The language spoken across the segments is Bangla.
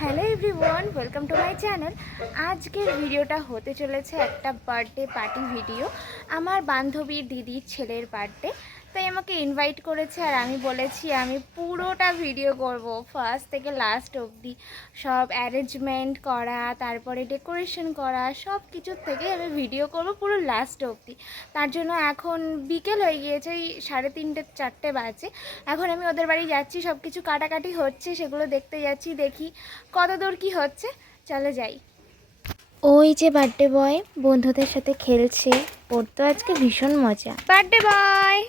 Hello everyone, welcome to my channel. আজকের ভিডিওটা হতে চলেছে একটা বার্থডে পার্টি ভিডিও। আমার বান্ধবীর দিদির ছেলের বার্থডে, তাই আমাকে ইনভাইট করেছে আর আমি বলেছি আমি পুরোটা ভিডিও করব, ফার্স্ট থেকে লাস্ট অবধি। সব অ্যারেঞ্জমেন্ট করা, তারপরে ডেকোরেশন করা, সব কিছুর থেকে আমি ভিডিও করব পুরো লাস্ট অবধি। তার জন্য এখন বিকেল হয়ে গিয়েছে, এই 3:30-4টে বাজে। এখন আমি ওদের বাড়ি যাচ্ছি, সব কিছু কাটাকাটি হচ্ছে, সেগুলো দেখতে যাচ্ছি, দেখি কত দূর কী হচ্ছে। চলে যাই। ওই যে বার্থডে বয় বন্ধুদের সাথে খেলছে, ওর তো আজকে ভীষণ মজা। Birthday boy,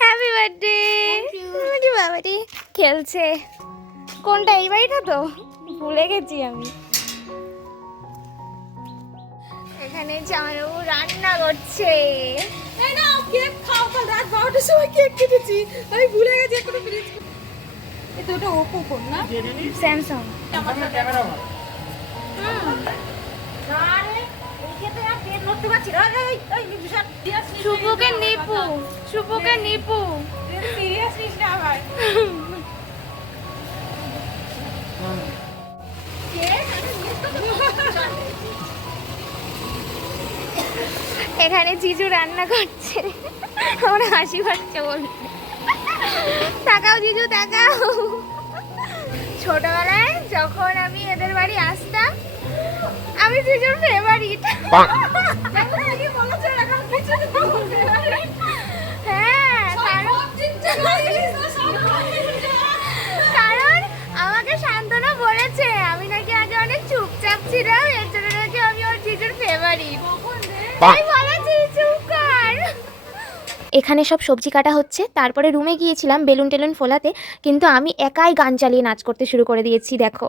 happy birthday. বাবাটি খেলছে, কোনটা? এই বাড়িটা তো ভুলে গেছি আমি। এখানে জামাইবাবু রান্না করছে। কেক খাও, কাল রাত 12টার সময় কেক কেটেছি, আমি ভুলে গেছি এখনো ফ্রিজ। এটা ওটা ওপো ফোন না, স্যামসাং। শুভকে নিপু, শুভকে নিপু। সিরিয়াস নিস না আবার। এখানে জিজু রান্না করছে, আমার হাসি পাচ্ছে বলতে। তাকাও জিজু, তাকাও। ছোটবেলায় যখন আমি এদের বাড়ি আসতাম, আমি জিজুর ফেভারিট। হ্যাঁ, কারণ আমাকে শান্তনু বলেছে আমি নাকি আগে অনেক চুপচাপ ছিলাম, এর জন্য নাকি আমি ওর জিজুর ফেভারিট। তাই বলেছি চুপ কর। এখানে সব সবজি কাটা হচ্ছে, তারপরে রুমে গিয়েছিলাম বেলুন টেলুন ফোলাতে, কিন্তু আমি একাই গান চালিয়ে নাচ করতে শুরু করে দিয়েছি। দেখো,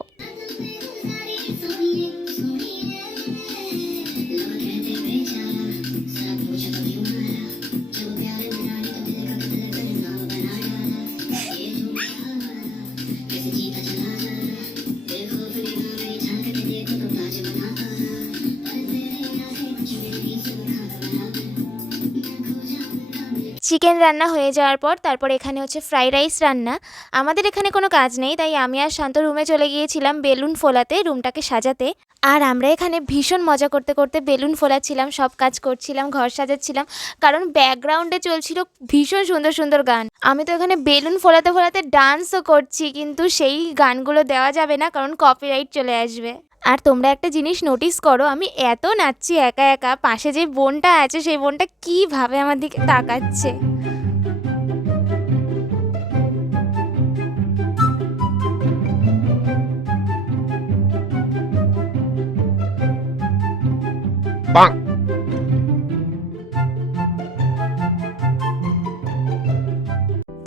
চিকেন রান্না হয়ে যাওয়ার পর তারপর এখানে হচ্ছে ফ্রাইড রাইস রান্না। আমাদের এখানে কোনো কাজ নেই, তাই আমি আর শান্ত রুমে চলে গিয়েছিলাম বেলুন ফোলাতে, রুমটাকে সাজাতে। আর আমরা এখানে ভীষণ মজা করতে করতে বেলুন ফোলাচ্ছিলাম, সব কাজ করছিলাম, ঘর সাজাচ্ছিলাম, কারণ ব্যাকগ্রাউন্ডে চলছিল ভীষণ সুন্দর সুন্দর গান। আমি তো এখানে বেলুন ফোলাতে ফোলাতে ডান্সও করছি, কিন্তু সেই গানগুলো দেওয়া যাবে না, কারণ কপিরাইট চলে আসবে। আর তোমরা একটা জিনিস নোটিস করো, আমি এত নাচছি একা একা, পাশে যে বোনটা আছে সেই বোনটা কীভাবে আমার দিকে তাকাচ্ছে।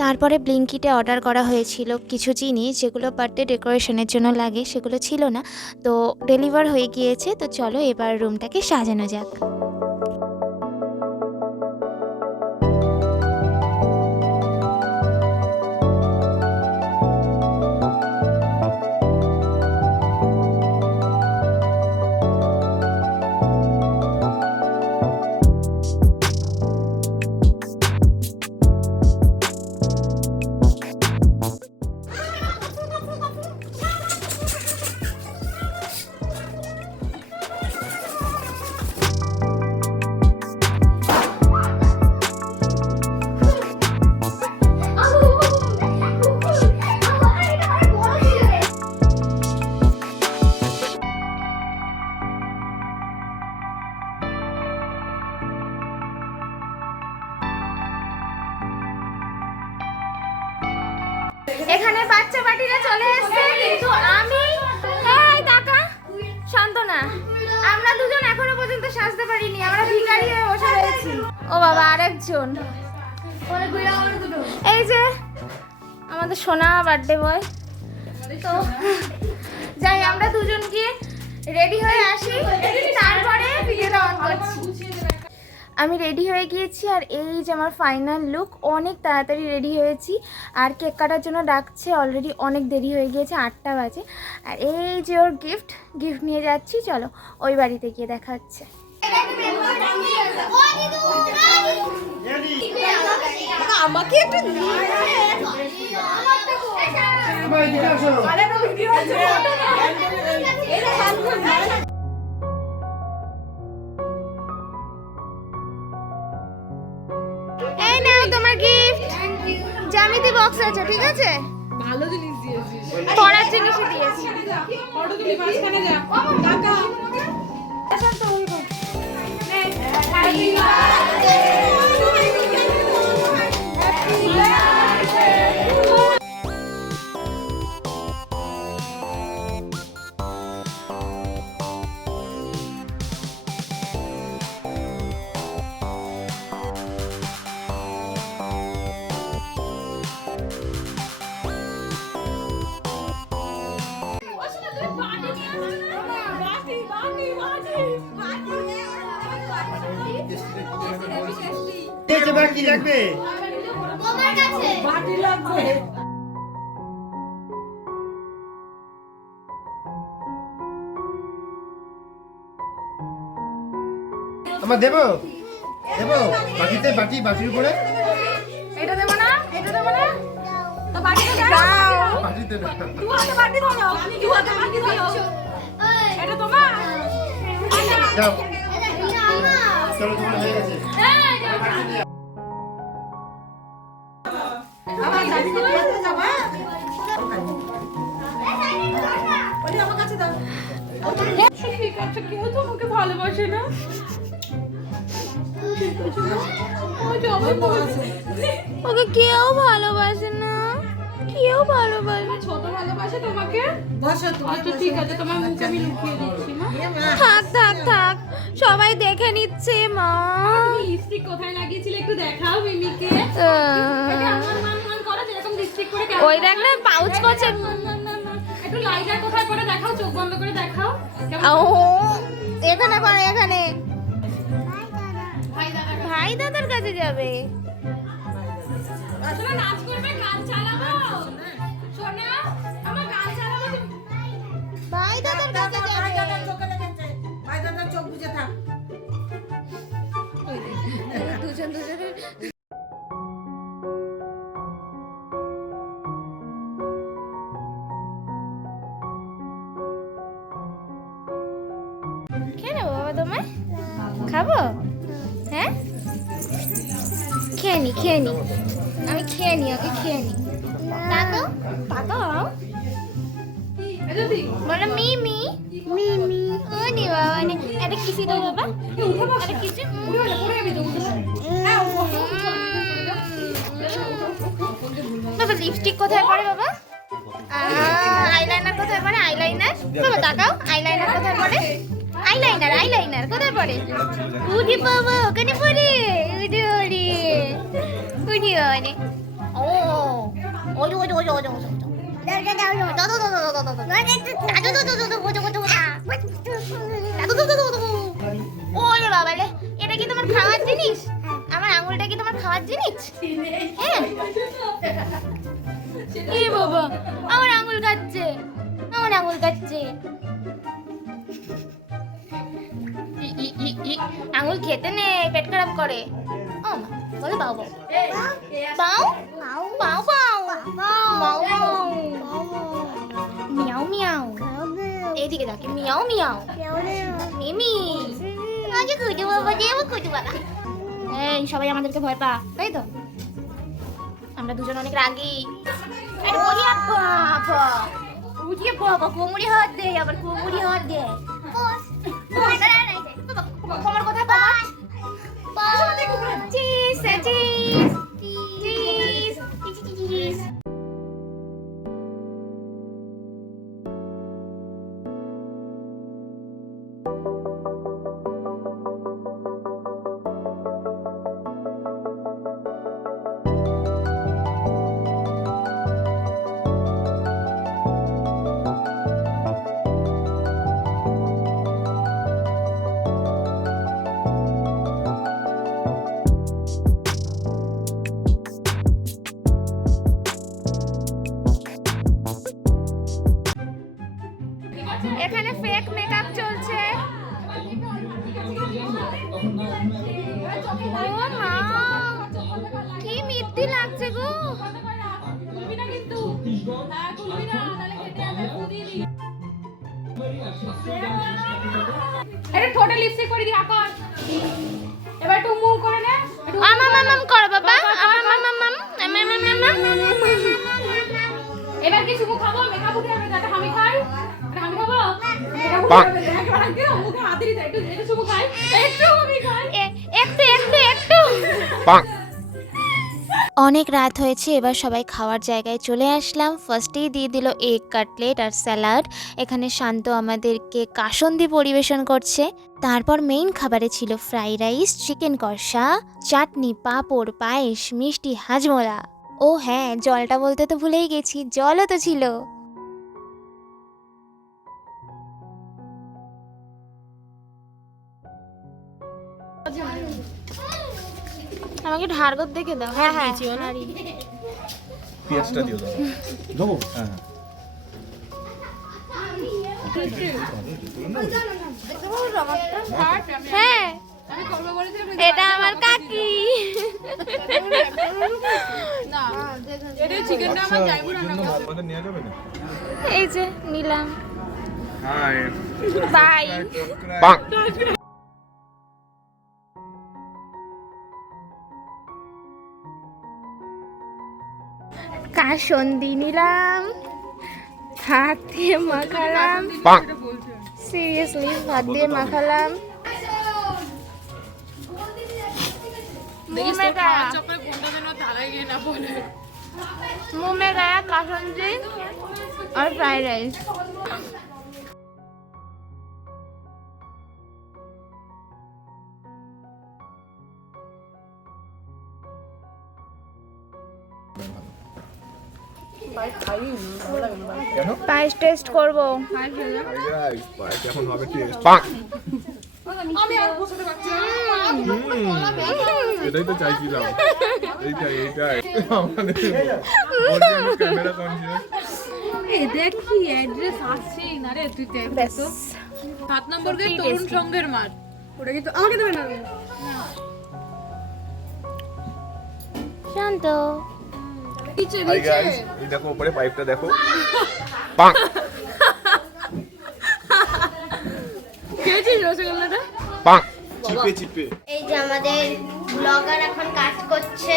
তারপরে ব্লিঙ্কিটে অর্ডার করা হয়েছিল কিছু জিনিস যেগুলো বার্থডে ডেকোরেশনের জন্য লাগে, সেগুলো ছিল না, তো ডেলিভার হয়ে গিয়েছে। তো চলো এবার রুমটাকে সাজানো যাক। এখানে বাচ্চা পার্টিরা চলে এসেছে, কিন্তু আমি টাকা শান্তনা, আমরা দুজন এখনো পর্যন্ত সাজতে পারিনি, আমরা ভিখারি হয়ে বসে রয়েছি। ও বাবা, আরেকজন, এই যে আমাদের সোনা বার্থডে বয়। তো যাই, আমরা দুজন গিয়ে রেডি হয়ে আসি, তারপরে ভিডিওটা অন করছি। আমি রেডি হয়ে গিয়েছি, আর এই যে আমার ফাইনাল লুক। অনেক তাড়াতাড়ি রেডি হয়েছি, আর কেক কাটার জন্য ডাকছে, অলরেডি অনেক দেরি হয়ে গিয়েছে, 8টা বাজে। আর এই যে ওর গিফট নিয়ে যাচ্ছি, চলো ওই বাড়িতে গিয়ে দেখা হচ্ছে। আমাকে একটা আরে একটা ভিডিও আছে এটা হাত ধরে এই নাও তোমার গিফট। জ্যামিতি বক্স আছে, ঠিক আছে? ভালো জিনিস দিয়েছিস পড়ার জিনিসই দিয়েছি। ফটো তুলি মাঝখানে যা টাকা কি লাগবে? তোমার কাছে বাটি লাগবে আমার দেবো দেবো বাটিতে বাটির উপরে এটা দেব না এটা দেব না তো বাটিটা দাও বাটিতে না। তুই হাতে বাটি দাও তুই হাতে বাটি দাও এটা তোমার যাও চলো তোমার হয়ে গেছে। আমার দাদি তো হাতে যাবা ওই আমার কাছে দাও ঠিক আছে কেউ তো আমাকে ভালোবাসে না ওকে কেউ ভালোবাসে না, কেউ ভালোবাসে। ছোট ভালোবাসে তোমাকে বসো আচ্ছা ঠিক আছে তোমার মুখ আমি লুকিয়ে দিচ্ছি মা থাক থাক থাক, সবাই দেখে নিচ্ছে মা। তুমি লিপস্টিক কোথায় লাগিয়েছিলে একটু দেখাও মিমিকে এটা আমার মান করো যেরকম লিপস্টিক করে ওই দেখ না পাউচ করছে। একটু লাইটার কোথায় করে দেখাও চোখ বন্ধ করে দেখাও ও এখানে করে, এখানে ভাই দাদার কাছে যাবে। আসলে নাচ করবে গান চালাবো শোনা আমার গান চালাবো ভাই দাদার কাছে যাবে। চোখ বুঝে থাক দুজন দুজনের খেয়ে নেবো বাবা, তোমায় খাবো? হ্যাঁ খেয়ে নি আমি খেয়ে নি, ওকে খেয়ে নি। তাকাও তাকাও, বলো মিমি মিমি। ও নি বাবা নে, এটা কিসি দাও বাবা, এটা কিসি। বাবা লিপস্টিক কোথায় পড়ে বাবা? আইলাইনার কোথায় পড়ে? আইলাইনার বাবা তাকাও, আইলাইনার কোথায় পড়ে? আইলাইনার কোথায় পড়ে? উদি বাবা ওখানে পড়ে, উদি ওরে উদি ওরে। ও ওরে ওরে ওরে ওরে ওরে ওরে বাবা রে, এটা কি তোমার খাওয়ার জিনিস? আমার আঙুলটা কি তোমার খাওয়ার জিনিস? হ্যাঁ এ বাবা আমার আঙুল কাটছে, আমার আঙুল কাটছে। আঙুল খেতে নেই, পেট খারাপ করে। ও মা বলে বাউ বাউ বাউ বাউ বাউ বাউ মিয়াও মিয়াও। এইদিকে দেখে মিয়াও মিয়াও। মিমি আজকে কুটু বাবা যে কুটু বাবা। এই সবাই আমাদেরকে ভয় পা, তাই তো? আমরা দুজন অনেক রাগী। আরে ওরে বাবা উঠিয়ে বাবা কোমরে হাত দে, আবার কোমরে হাত দে। তোমার কোথায় pass? Cheese cheese cheese cheese. এখানে ফেক মেকআপ চলছে। ও মা কি মিথ্যি লাগছে গো। আরে ঠোঁটে লিপস্টিক করে দি আকাশ এবার একটু মুভ করে নে আমাম কর বাবা আমাম এবার কিছু মুখ খাবো মেকআপ উঠে আমি যাতে আমি খাই আরে আমি খাবো মুখে হাতে দিতে একটু শুধু খাই একটু আমি খাই একটু অনেক রাত হয়েছে, এবার সবাই খাওয়ার জায়গায় চলে আসলাম। ফার্স্টেই দিয়ে দিল এগ কাটলেট আর স্যালাড। এখানে শান্ত আমাদেরকে কাসন্দি পরিবেশন করছে। তারপর মেইন খাবারে ছিল ফ্রাইড রাইস, চিকেন কষা, চাটনি, পাঁপড়, পায়েস, মিষ্টি, হাজমোলা। ও হ্যাঁ, জলটা বলতে তো ভুলেই গেছি, জলও তো ছিল। আমাকে ঢারগত দেখে দাও। হ্যাঁ হ্যাঁ পেঁয়াজটা দিও দাও দেবো হ্যাঁ হ্যাঁ এটা আমার কাকি। এটা চিকেনটা আমার যাইবো না আমাদের নিয়ে যাবে না এই যে নিলাম, হাই বাই। কাসন্দি নিলাম, ভাত দিয়ে মাখালাম, সিরিয়াসলি ভাত দিয়ে মাখালাম। मुंह में गया कासंदी और फ्राइड राइस। পায়েস টেস্ট করবো। কেমন হবে টেস্ট আমি আর বসাতে পারছি না এটাই তো চাইছিলাম এইটাই আমাদের ক্যামেরা কনসিয়াস এই দেখ কি অ্যাড্রেস আসছে না রে তুই দেখ তো 7 নম্বর গেট তরুণ সংঘের মাঠ ওটা কিন্তু আমাকে দেবে না শান্ত নিচে হাই নিচে গাইস এই দেখো উপরে পাইপটা দেখো খেয়েছিস রসগোল্লাটা চিপে চিপে এই যে আমাদের ব্লগার এখন কাজ করছে।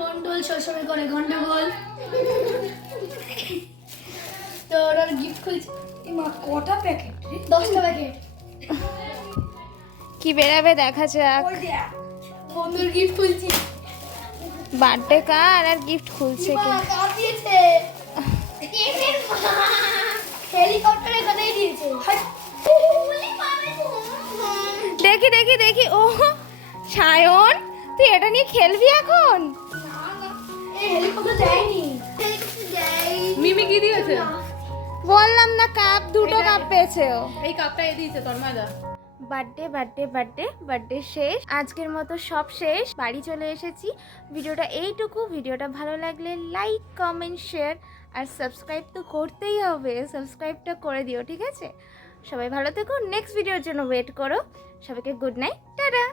মন্ডল সবসময় করে গন্ডগোল তো ওরা গিফট খুলছে মা কটা প্যাকেট 10টা প্যাকেট কি বেরাবে দেখা যাক। ওই দেখ বন্ধুর গিফট খুলছি বার্থডে কার আর গিফট খুলছে কি? মা কার দিয়েছে হেলিকপ্টার এখানেই দিয়েছে দেখি দেখি দেখি, ও সায়ন তুই এটা নিয়ে খেলবি এখন? এই হেলিকপ্টার দেয়নি হেলিকপ্টার দেয় মিমি কি দিয়েছে বললাম না, কাপ দুটো কাপ পেয়েছে ও। এই কাপটা এ দিয়েছে তন্ময়দা বার্থডে বার্থডে বার্থডে বার্থডে শেষ, আজকের মতো সব শেষ, বাড়ি চলে এসেছি। ভিডিওটা এইটুকু। ভিডিওটা ভালো লাগলে লাইক কমেন্ট শেয়ার আর সাবস্ক্রাইব তো করতেই হবে, সাবস্ক্রাইবটা করে দিও, ঠিক আছে? সবাই ভালো থেকো, নেক্সট ভিডিওর জন্য ওয়েট করো। সবাইকে গুড নাইট, টাটা।